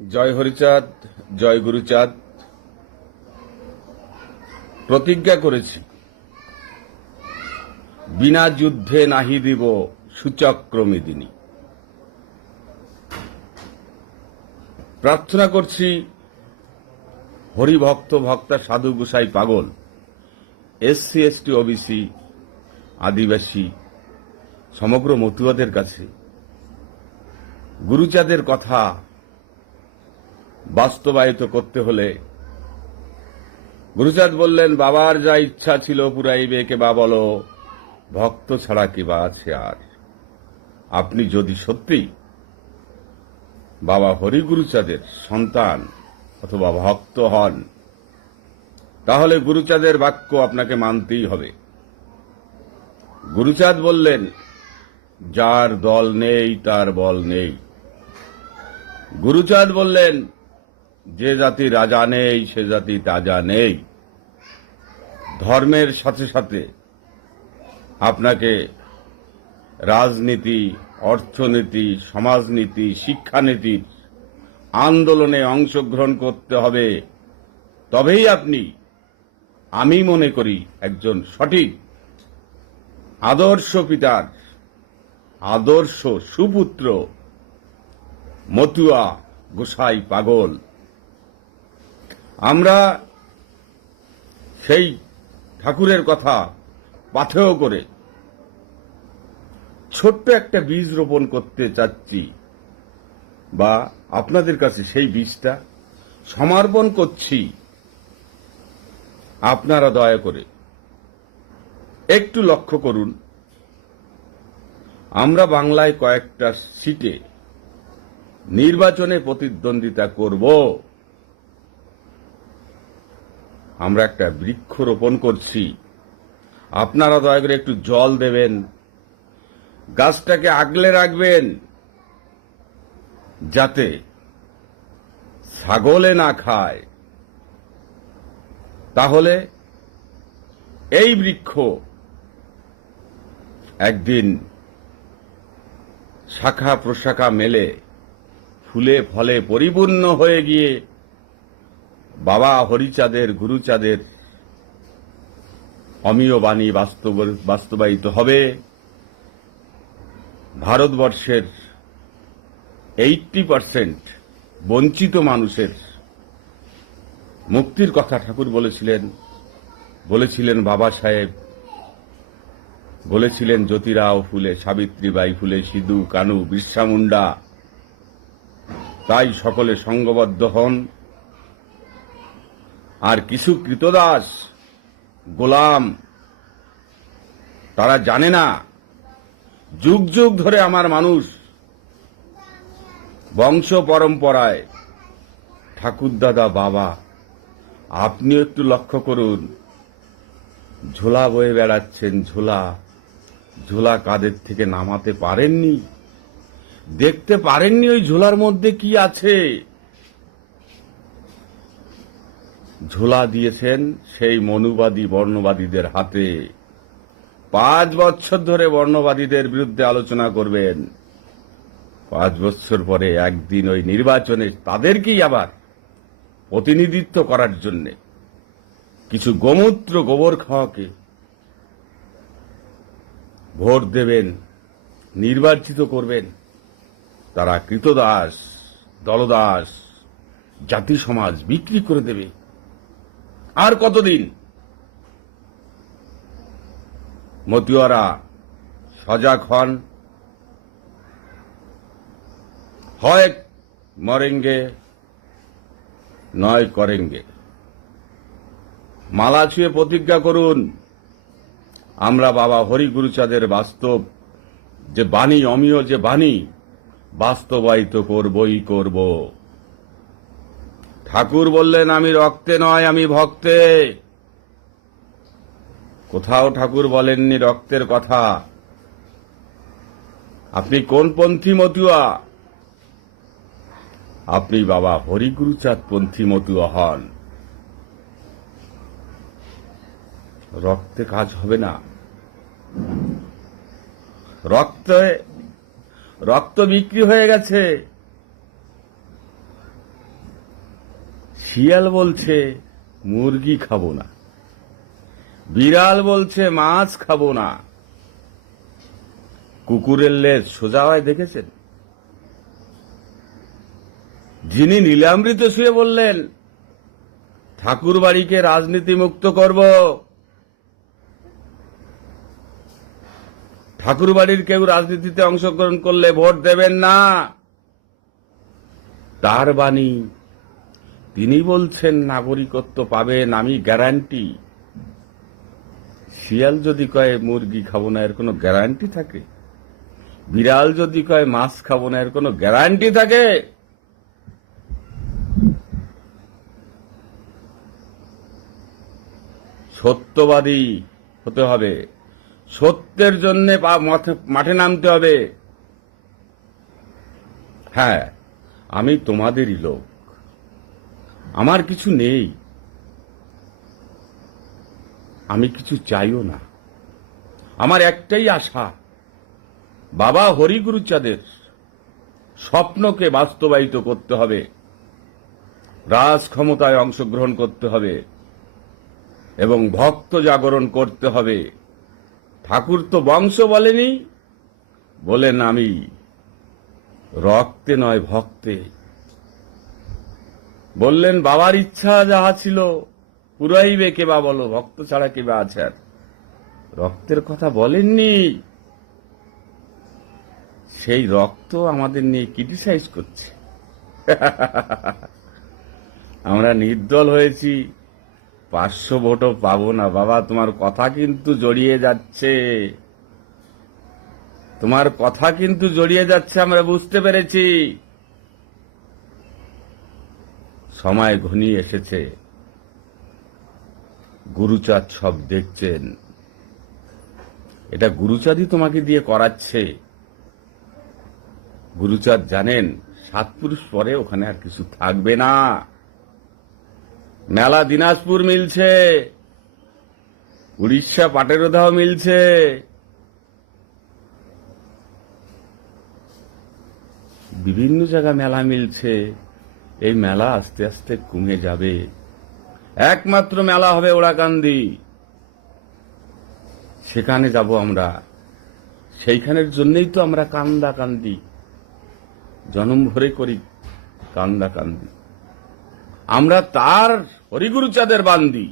জয় হরিচাঁদ, জয় গুরুচাঁদ। প্রতিজ্ঞা করেছি, বিনা যুদ্ধে নাহি দিব সুচক্রমেদিনী। প্রার্থনা করছি হরিভক্ত ভক্তা সাধু গোসাই পাগল, এসসি এসটি ওবিসি আদিবাসী সমগ্র মতুয়াদের কাছে গুরুচাঁদের কথা বাস্তবায়িত করতে হলে গুরুচাঁদ বললেন, বাবার যা ইচ্ছা ছিল পুরাইবে কে বা বলো, ভক্ত ছাড়া কি বা আছে আর। আপনি যদি সত্যি বাবা হরি গুরুচাঁদের সন্তান অথবা ভক্ত হন, তাহলে গুরুচাঁদের বাক্য আপনাকে মানতেই হবে। গুরুচাঁদ বললেন, যার দল নেই তার বল নেই। গুরুচাঁদ বললেন, যে জাতি রাজা নেই সে জাতি তাজা নেই। ধর্মের সাথে সাথে আপনাকে রাজনীতি, অর্থনীতি, সমাজনীতি, শিক্ষানীতির আন্দোলনে অংশগ্রহণ করতে হবে। তবেই আপনি, আমি মনে করি, একজন সঠিক আদর্শ পিতার আদর্শ সুপুত্র মতুয়া গোসাই পাগল। আমরা সেই ঠাকুরের কথা পাথেয় করে ছোট্ট একটা বীজ রোপণ করতে চাচ্ছি, বা আপনাদের কাছে সেই বীজটা সমর্পণ করছি। আপনারা দয়া করে একটু লক্ষ্য করুন, আমরা বাংলায় কয়েকটা সিটে নির্বাচনে প্রতিদ্বন্দ্বিতা করব। আমরা একটা বৃক্ষ রোপণ করছি, আপনারা দয়া করে একটু জল দেবেন, গাছটাকে আগলে রাখবেন যাতে ছাগলে না খায়। তাহলে এই বৃক্ষ একদিন শাখা প্রশাখা মেলে ফুলে ফলে পরিপূর্ণ হয়ে গিয়ে বাবা হরিচাঁদের, গুরুচাঁদের অমীয় বাণী বাস্তবায়িত হবে। ভারতবর্ষের 80% বঞ্চিত মানুষের মুক্তির কথা ঠাকুর বলেছিলেন বাবা সাহেব, বলেছিলেন জ্যোতিরাও ফুলে, সাবিত্রীবাই ফুলে, সিধু কানু, বিরসা মুন্ডা। তাই সকলে সঙ্গবদ্ধ হন। আর কিছু কৃতদাস গোলাম, তারা জানে না যুগ যুগ ধরে আমার মানুষ বংশ পরম্পরায় ঠাকুরদাদা বাবা, আপনিও একটু লক্ষ্য করুন, ঝোলা বয়ে বেড়াচ্ছেন, ঝোলা কাঁধের থেকে নামাতে পারেননি, দেখতে পারেননি ওই ঝোলার মধ্যে কি আছে। ঝোলা দিয়েছেন সেই মনুবাদী বর্ণবাদীদের হাতে। 5 বছর ধরে বর্ণবাদীদের বিরুদ্ধে আলোচনা করবেন, 5 বছর পরে একদিন ওই নির্বাচনে তাদেরকেই আবার প্রতিনিধিত্ব করার জন্য কিছু গোমূত্র গোবর খাওয়াকে ভোট দেবেন, নির্বাচিত করবেন। তারা কৃতদাস, দলদাস, জাতি সমাজ বিক্রি করে দেবে। আর কতদিন? মতুয়ারা সজাগ হন, হয় মরেঙ্গে নয় করেঙ্গে। মালা ছুঁয়ে প্রতিজ্ঞা করুন, আমরা বাবা হরি গুরুচাঁদের বাস্তব যে বাণী, অমীয় যে বাণী বাস্তবায়িত করবই করব। ঠাকুর বললেন, আমি রক্তে নয় আমি ভক্তে। কোথাও ঠাকুর বলেননি রক্তের কথা। আপনি কোন পন্থী মতুয়া? আপনি বাবা হরি গুরুচাঁদ পন্থী মতুয়া হন। রক্তে কাজ হবে না। রক্ত বিক্রি হয়ে গেছে। শিয়াল বলছে মুরগি খাবো না, বিড়াল বলছে মাছ খাবো না। কুকুরের লেজ সোজা হয় দেখেছেন? যিনি নীলামৃত শুয়ে বললেন ঠাকুর বাড়িকে রাজনীতি মুক্ত করব, ঠাকুর বাড়ির কেউ রাজনীতিতে অংশগ্রহণ করলে ভোট দেবেন না, তার বাণী। তিনি বলছেন নাগরিকত্ব পাবেন, আমি গ্যারান্টি। শিয়াল যদি কয় মুরগি খাবো না, এর কোনো গ্যারান্টি থাকে? বিড়াল যদি কয় মাছ খাবো না, এর কোনো গ্যারান্টি থাকে? সত্যবাদী হতে হবে, সত্যের জন্য মাঠে নামতে হবে। হ্যাঁ, আমি তোমাদেরই লোক, আমার কিছু নেই, আমি কিছু চাইও না। আমার একটাই আশা, বাবা হরিগুরুচাঁদের স্বপ্নকে বাস্তবায়িত করতে হবে, রাজ ক্ষমতায় অংশগ্রহণ করতে হবে এবং ভক্ত জাগরণ করতে হবে। ঠাকুর তো বংশ বলেনি, বলেন আমি রক্তে নয় ভক্তে। বললেন বাবার ইচ্ছা যাহা ছিল পুরাইবে কেবা বলো, ভক্ত ছাড়া কেবা আছে আর? রক্তের কথা বলেননি। সেই রক্ত আমাদের নিয়ে ক্রিটিসাইজ করছে। আমরা নির্দল হয়েছি, 500 ভোটও পাবো না। বাবা, তোমার কথা কিন্তু জড়িয়ে যাচ্ছে, তোমার কথা কিন্তু জড়িয়ে যাচ্ছে, আমরা বুঝতে পেরেছি। সময় ঘনিয়ে এসেছে, গুরুচাঁদ সব দেখছেন। এটা গুরুচাঁদই তোমাকে দিয়ে করাচ্ছে। গুরুচাঁদ জানেন 7 পুরুষ পরে ওখানে আর কিছু থাকবে না। মেলা দিনাজপুর মিলছে, উড়িষ্যা পাটেরোধাও মিলছে, বিভিন্ন জায়গা মেলা মিলছে। এই মেলা আস্তে আস্তে কমে যাবে, একমাত্র মেলা হবে ওড়াকান্দি। সেখানে যাব আমরা, সেইখানের জন্যই তো আমরা কান্দা কান্দি, জনম ভরে করি কান্দা কান্দি। আমরা তার হরিগুরুচাঁদের বান্দি,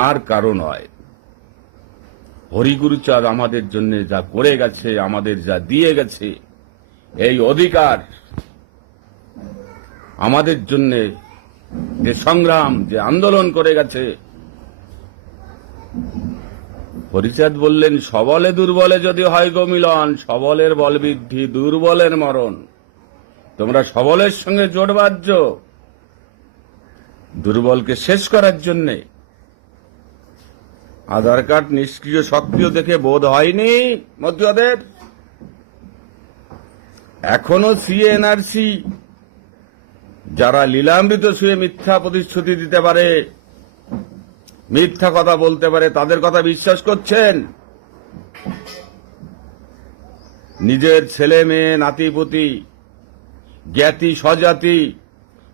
আর কারো নয়। হরিগুরুচাঁদ আমাদের জন্য যা করে গেছে, আমাদের যা দিয়ে গেছে, এই অধিকার আমাদের জন্য যে সংগ্রাম, যে আন্দোলন করে গেছে। হরিচাঁদ বললেন সবলে দুর্বলে যদি হয় গো মিলন, সবলের বল বৃদ্ধি দুর্বলের মরণ। তোমরা সবলের সঙ্গে জোট বাঁধছ দুর্বলকে শেষ করার জন্যে। আধার কার্ড নিষ্ক্রিয় সক্রিয় দেখে বোধ হয়নি মতুয়াদের। এখনো সিএনআরসি যারা লীলামৃত শুয়ে মিথ্যা প্রতিশ্রুতি দিতে পারে, মিথ্যা কথা বলতে পারে, তাদের কথা বিশ্বাস করছেন। নিজের ছেলে মেয়ে নাতিপুতি, জ্ঞাতি স্বজাতি,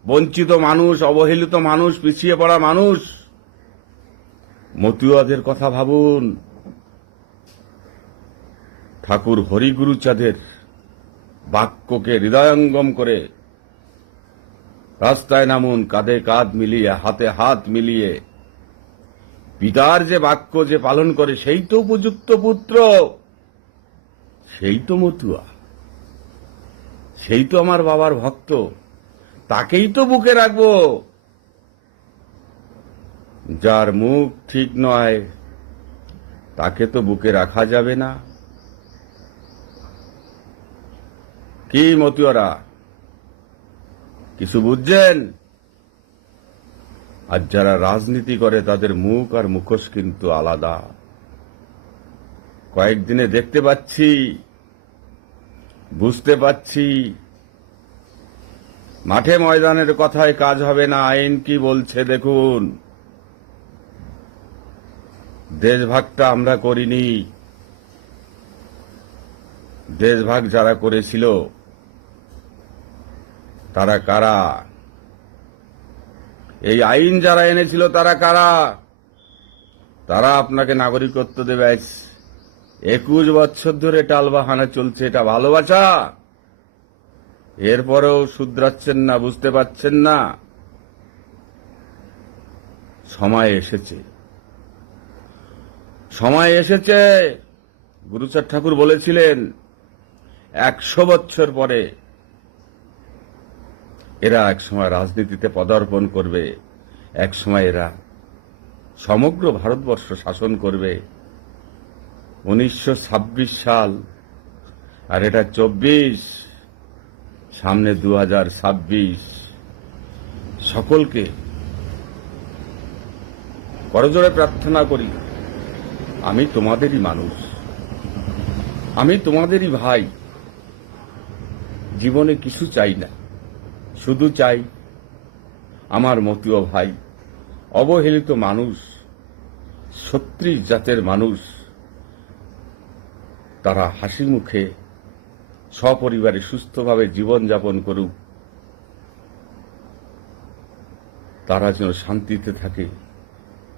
বঞ্চিত মানুষ, অবহেলিত মানুষ, পিছিয়ে পড়া মানুষ, মতুয়াদের কথা ভাবুন। ঠাকুর হরিগুরুচাঁদের বাক্যকে হৃদয়ঙ্গম করে রাস্তায় নামুন, কাঁধে কাঁধ মিলিয়ে, হাতে হাত মিলিয়ে। পিতার যে বাক্য যে পালন করে, সেই তো উপযুক্ত পুত্র, সেই তো মতুয়া, সেই তো আমার বাবার ভক্ত, তাকেই তো বুকে রাখবো। যার মুখ ঠিক নয় তাকে তো বুকে রাখা যাবে না। কি মতুয়ারা, কিছু বুঝছেন? আর যারা রাজনীতি করে তাদের মুখ আর মুখোশ কিন্তু আলাদা। কয়েকদিনে দেখতে পাচ্ছি, বুঝতে পাচ্ছি, মাঠে ময়দানের কথায় কাজ হবে না। আইন কি বলছে দেখুন। দেশভাগটা আমরা করিনি, দেশভাগ যারা করেছিল তারা কারা? এই আইন যারা এনেছিল তারা কারা? তারা আপনাকে নাগরিকত্ব দেবে। 21 বছর ধরে টালবাহানা চলছে, এটা ভালোবাসা? এরপরেও শুধরাচ্ছেন না, বুঝতে পারছেন না? সময় এসেছে, সময় এসেছে। গুরুচাঁদ ঠাকুর বলেছিলেন 100 বছর পরে এরা একসময় রাজনীতিতে পদার্পণ করবে, একসময় এরা সমগ্র ভারতবর্ষ শাসন করবে। 1926 সাল, আর এটা 24, সামনে 2026। সকলকে করজোড়ে প্রার্থনা করি, আমি তোমাদেরই মানুষ, আমি তোমাদেরই ভাই। জীবনে কিছু চাই না, শুধু চাই আমার মতীয় ভাই, অবহেলিত মানুষ, 36 জাতের মানুষ, তারা হাসি মুখে সপরিবারে সুস্থভাবে জীবনযাপন করুক, তারা যেন শান্তিতে থাকে,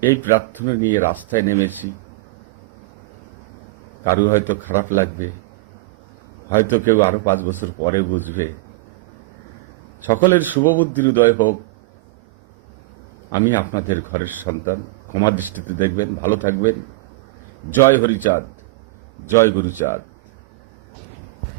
এই প্রার্থনা নিয়ে রাস্তায় নেমেছি। কারো হয়তো খারাপ লাগবে, হয়তো কেউ আরো 5 বছর পরে বুঝবে। সকলের শুভবুদ্ধির উদয় হোক। আমি আপনাদের ঘরের সন্তান, ক্ষমা দৃষ্টিতে দেখবেন, ভালো থাকবেন। জয় হরিচাঁদ, জয় গুরুচাঁদ।